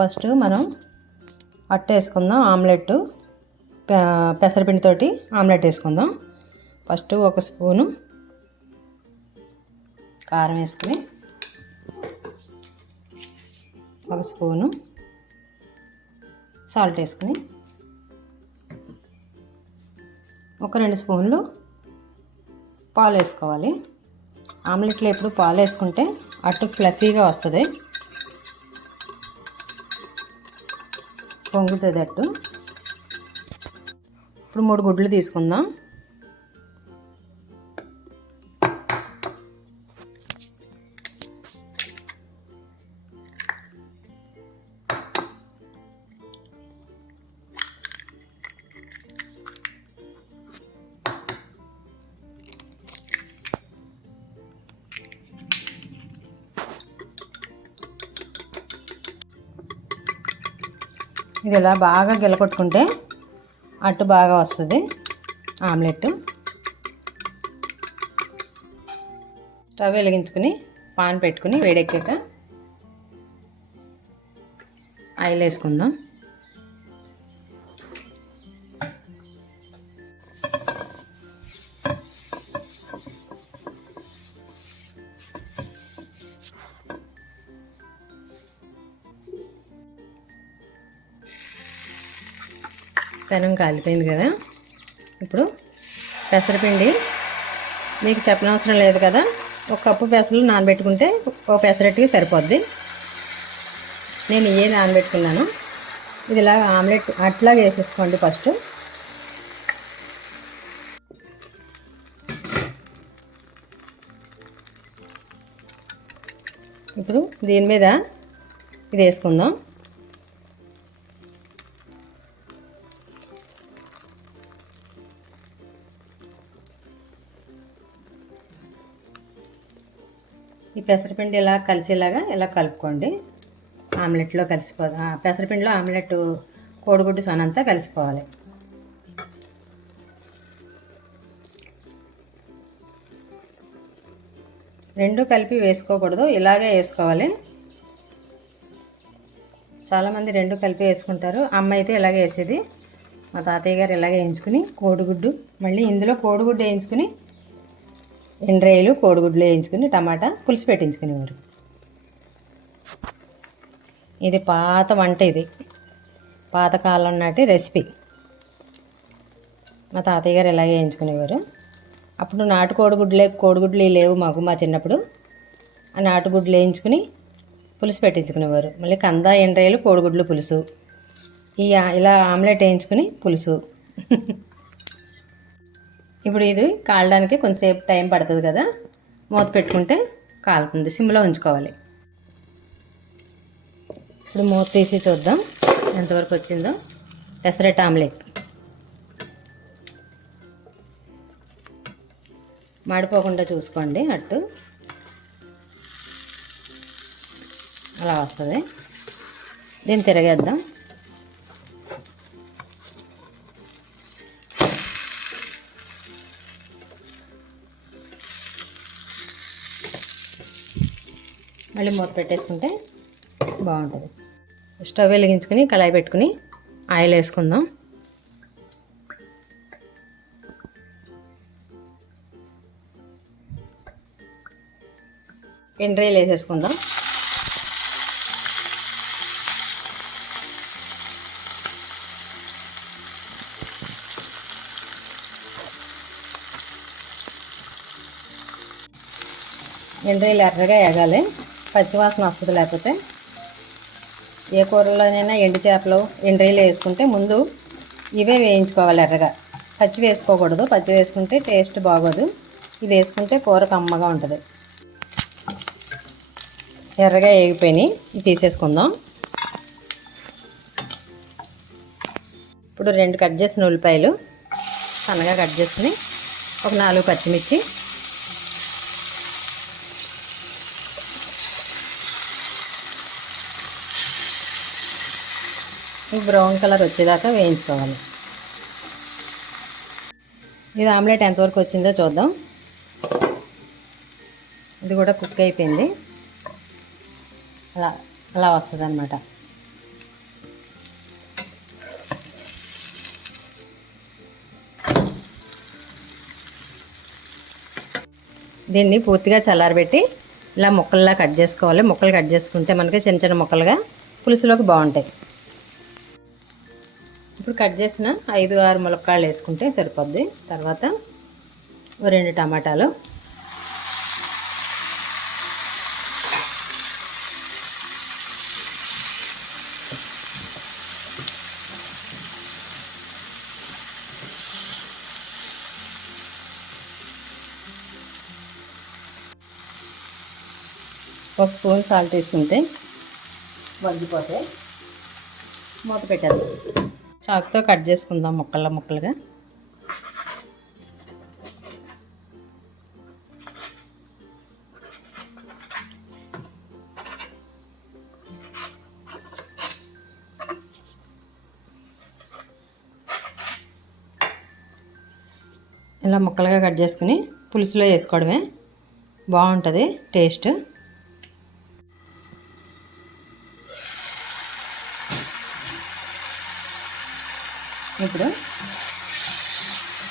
First మనం అట్ట వేసుకుందాం ఆమ్లెట్ పెసరపిండితోటి ఆమ్లెట్ వేసుకుందాం. ఫస్ట్ ఒక స్పూను కారం వేసుకుని ఒక స్పూను సాల్ట్ వేసుకుని ఒక రెండు స్పూన్లు పాలు వేసుకోవాలి. ఆమ్లెట్లో ఎప్పుడు పాలు వేసుకుంటే అట్టు ఫ్లఫీగా వస్తుంది. పొంగుతుంది అట్టు ఇప్పుడు మూడు గుడ్లు తీసుకుందాం. ఇది ఇలా బాగా గిలకొట్టుకుంటే అట్టు బాగా వస్తుంది. ఆమ్లెట్ స్టవ్ వెలిగించుకుని పాన్ పెట్టుకుని వేడెక్కాక ఆయిల్ వేసుకుందాం. పెనం కాలిపోయింది కదా. ఇప్పుడు పెసరపిండి. మీకు చెప్పనవసరం లేదు కదా. ఒక కప్పు పెసలు నానబెట్టుకుంటే ఒక పెసరట్టుకి సరిపోద్ది. నేను ఇవే నానబెట్టుకున్నాను. ఇది ఇలా ఆమ్లెట్ అట్లాగే వేసేసుకోండి ఫస్ట్. ఇప్పుడు దీని మీద ఇది వేసుకుందాం. పెసరపిండి ఇలా కలిసేలాగా ఇలా కలుపుకోండి. ఆమ్లెట్లో కలిసిపో పెసరపిండిలో ఆమ్లెట్ కోడిగుడ్డు సొనంతా కలిసిపోవాలి. రెండు కలిపి వేసుకోకూడదు ఇలాగే వేసుకోవాలి. చాలామంది రెండు కలిపి వేసుకుంటారు. అమ్మ అయితే ఇలాగే వేసేది. మా తాతయ్య గారు ఇలాగే వేయించుకుని కోడిగుడ్డు మళ్ళీ ఇందులో కోడిగుడ్డు వేయించుకుని ఎండ్రాయిలు కోడిగుడ్లు వేయించుకుని టమాటా పులుసు పెట్టించుకునేవారు. ఇది పాత వంట ఇది. పాతకాలం నాటి రెసిపీ. మా తాతయ్య గారు ఇలాగే వేయించుకునేవారు. అప్పుడు నాటు కోడిగుడ్లే కోడిగుడ్లు లేవు మాకు మా చిన్నప్పుడు. ఆ నాటుగుడ్లు వేయించుకుని పులుసు పెట్టించుకునేవారు. మళ్ళీ కంద ఎండ్రాయిలు కోడిగుడ్లు పులుసు. ఈ ఇలా ఆమ్లెట్ వేయించుకుని పులుసు. ఇప్పుడు ఇది కాలడానికి కొంచెంసేపు టైం పడుతుంది కదా. మూత పెట్టుకుంటే కాలుతుంది. సిమ్లో ఉంచుకోవాలి. ఇప్పుడు మూత తీసి చూద్దాం. ఎంతవరకు వచ్చిందో. పెసరెట్ ఆమ్లెట్. మాడిపోకుండా చూసుకోండి. అట్టు. అలా వస్తుంది. దీన్ని తిరగేద్దాం. మళ్ళీ మూత పెట్టేసుకుంటే బాగుంటుంది. స్టవ్ వెలిగించుకుని కళాయి పెట్టుకుని ఆయిల్ వేసుకుందాం. ఎండ్రాయిలు వేసేసుకుందాం. ఎండ్రాయిలు ఎర్రగా ఎగాలి పచ్చివాసన వస్తుంది లేకపోతే ఏ కూరలోనైనా ఎండు చేపలు ఎండ్రీలు వేసుకుంటే ముందు ఇవే వేయించుకోవాలి ఎర్రగా. పచ్చి వేసుకోకూడదు. పచ్చి వేసుకుంటే టేస్ట్ బాగోదు. ఇది వేసుకుంటే కూర కమ్మగా ఉంటుంది. ఎర్రగా వేగిపోయినాయి. ఇది తీసేసుకుందాం. ఇప్పుడు రెండు కట్ చేసిన ఉల్లిపాయలు సన్నగా కట్ చేసుకుని ఒక నాలుగు పచ్చిమిర్చి ఈ బ్రౌన్ కలర్ వచ్చేదాకా వేయించుకోవాలి. ఇది ఆమ్లెట్ ఎంతవరకు వచ్చిందో చూద్దాం. ఇది కూడా కుక్ అయిపోయింది. అలా అలా వస్తుంది అనమాట దీన్ని పూర్తిగా చల్లారబెట్టి ఇలా ముక్కల్లా కట్ చేసుకోవాలి. ముక్కలు కట్ చేసుకుంటే మనకి చిన్న చిన్న ముక్కలుగా పులుసులోకి బాగుంటాయి. కట్ చేసిన ఐదు ఆరు ములక్కాళ్ళు వేసుకుంటే సరిపోద్ది. తర్వాత ఓ రెండు టమాటాలు. ఒక స్పూన్ సాల్ట్ వేసుకుంటే వగ్గిపోతే మూత పెట్టాలి చాకుతో కట్ చేసుకుందాం ముక్కల ముక్కలుగా. ఇలా ముక్కలుగా కట్ చేసుకుని పులుసులో వేసుకోవడమే. బాగుంటుంది టేస్ట్. ఇప్పుడు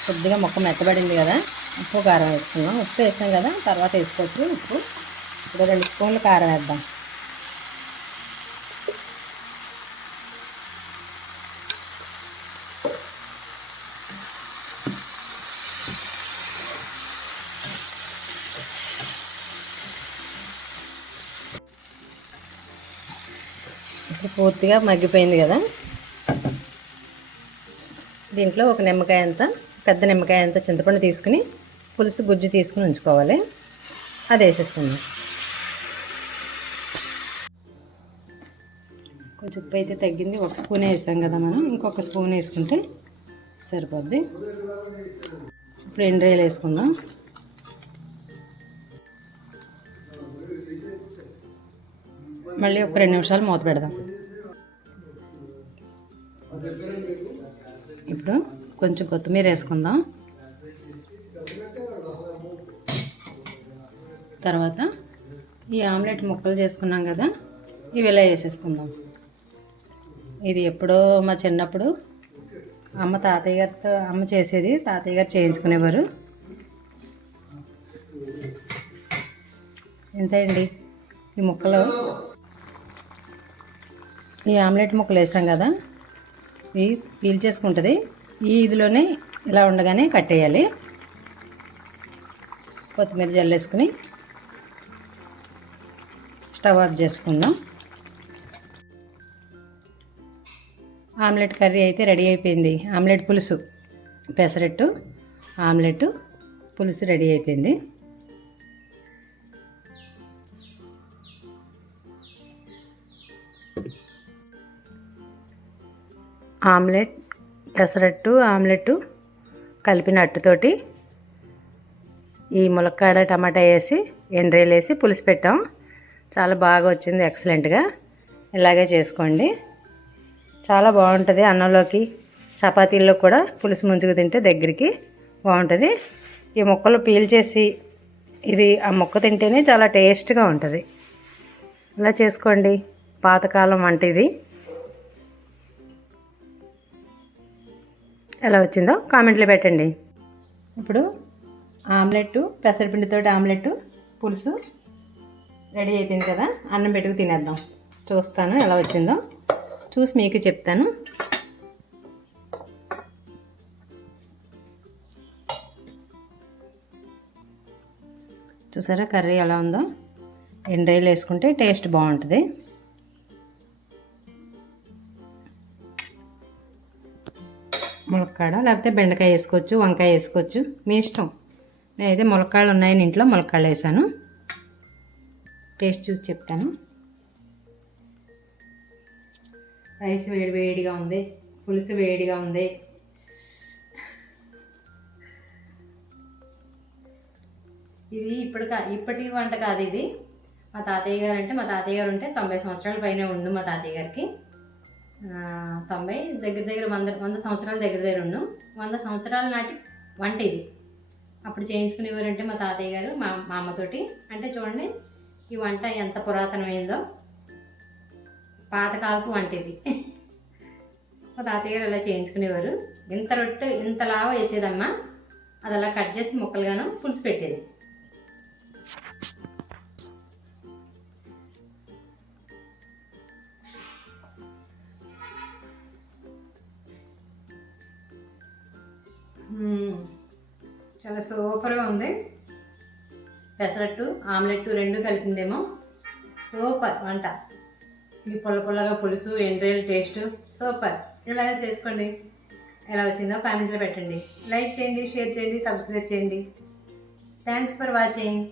కొద్దిగా మొక్క మెత్తబడింది కదా ఉప్పు కారం వేసుకుందాం. ఉప్పు వేసాం కదా తర్వాత వేసుకోవచ్చు. ఉప్పు ఇప్పుడు రెండు స్పూన్లు కారం వేద్దాం. ఇప్పుడు పూర్తిగా మగ్గిపోయింది కదా. దీంట్లో ఒక నిమ్మకాయ అంత పెద్ద నిమ్మకాయ అంత చింతపండు తీసుకుని పులుసు గుజ్జు తీసుకుని ఉంచుకోవాలి. అది వేసేస్తుంది కొంచెం ఉప్పు అయితే తగ్గింది. ఒక స్పూన్ వేసాం కదా మనం. ఇంకొక స్పూన్ వేసుకుంటే సరిపోద్ది. ఇప్పుడు ఎండ్రాయలు వేసుకుందాం. మళ్ళీ ఒక రెండు నిమిషాలు మూత పెడదాం. ఇప్పుడు కొంచెం కొత్తిమీర వేసుకుందాం. తర్వాత ఈ ఆమ్లెట్ ముక్కలు చేసుకున్నాం కదా ఇవి ఇలా వేసేసుకుందాం. ఇది ఎప్పుడో మా చిన్నప్పుడు అమ్మ తాతయ్య గారితో అమ్మ చేసేది తాతయ్య గారు చేయించుకునేవారు. ఎంత అండి ఈ ముక్కలు? ఈ ఆమ్లెట్ ముక్కలు వేసాం కదా ఇది పీల్ చేసుకుంటుంది. ఈ ఇదిలోనే ఇలా ఉండగానే కట్టేయాలి కొత్తిమీర జల్లేసుకుని స్టవ్ ఆఫ్ చేసుకుందాం. ఆమ్లెట్ కర్రీ అయితే రెడీ అయిపోయింది. ఆమ్లెట్ పులుసు పెసరట్టు ఆమ్లెట్ పులుసు రెడీ అయిపోయింది. ఆమ్లెట్ పెసరట్టు ఆమ్లెట్ కలిపిన అట్టుతోటి ఈ ములక్కాడ టమాటా వేసి ఎండ్రేలు వేసి పులుసు పెట్టాం. చాలా బాగా వచ్చింది ఎక్సలెంట్గా. ఇలాగే చేసుకోండి. చాలా బాగుంటుంది అన్నంలోకి. చపాతీల్లో కూడా పులుసు ముంచుకు తింటే దగ్గరికి బాగుంటుంది. ఈ ముక్కలు పీల్ చేసి ఇది ఆ ముక్క తింటేనే చాలా టేస్ట్గా ఉంటుంది. ఇలా చేసుకోండి. పాతకాలం వంట ఇది ఎలా వచ్చిందో కామెంట్లో పెట్టండి. ఇప్పుడు ఆమ్లెట్ పెసరపిండితో ఆమ్లెట్ పులుసు రెడీ అయిపోయింది కదా? అన్నం పెట్టుకు తినేద్దాం. చూస్తాను ఎలా వచ్చిందో. చూసి మీకు చెప్తాను. చూసారా కర్రీ ఎలా ఉందో? ఎండ్రాయిలు వేసుకుంటే టేస్ట్ బాగుంటుంది. ములక్కాడ లేకపోతే బెండకాయ వేసుకోవచ్చు వంకాయ వేసుకోవచ్చు. మీ ఇష్టం. నేనైతే ములక్కాడలు ఉన్నాయని ఇంట్లో ములక్కాడలు వేసాను. టేస్ట్ చూసి చెప్తాను. రైస్ వేడి వేడిగా ఉంది. పులుసు వేడిగా ఉంది. ఇది ఇప్పుడు ఇప్పటి వంట కాదు ఇది. మా తాతయ్య గారు అంటే మా తాతయ్య గారు ఉంటే తొంభై సంవత్సరాల పైన ఉండు మా తాతయ్య గారికి. తొంభై దగ్గర దగ్గర వంద వంద సంవత్సరాల దగ్గర దగ్గర ఉండు. వంద సంవత్సరాల నాటి వంట ఇది. అప్పుడు చేయించుకునేవారంటే మా తాతయ్య గారు మా మా అమ్మతోటి. అంటే చూడండి ఈ వంట ఎంత పురాతనమైందో. పాతకాలపు వంట ఇది. మా తాతయ్య గారు అలా చేయించుకునేవారు. ఇంత రొట్టె ఇంతలా వేసేదమ్మా. అది అలా కట్ చేసి ముక్కలుగాను పులుసు పెట్టేది. చాలా సూపర్గా ఉంది. పెసరట్టు ఆమ్లెట్ రెండు కలిపిందేమో. సూపర్ వంట. ఈ పుల్ల పుల్లగా పులుసు ఎండ్రేల్ టేస్ట్ సూపర్. ఇలాగే చేసుకోండి. ఎలా వచ్చిందో కామెంట్లో పెట్టండి. లైక్ చేయండి షేర్ చేయండి సబ్స్క్రైబ్ చేయండి. Thanks for watching.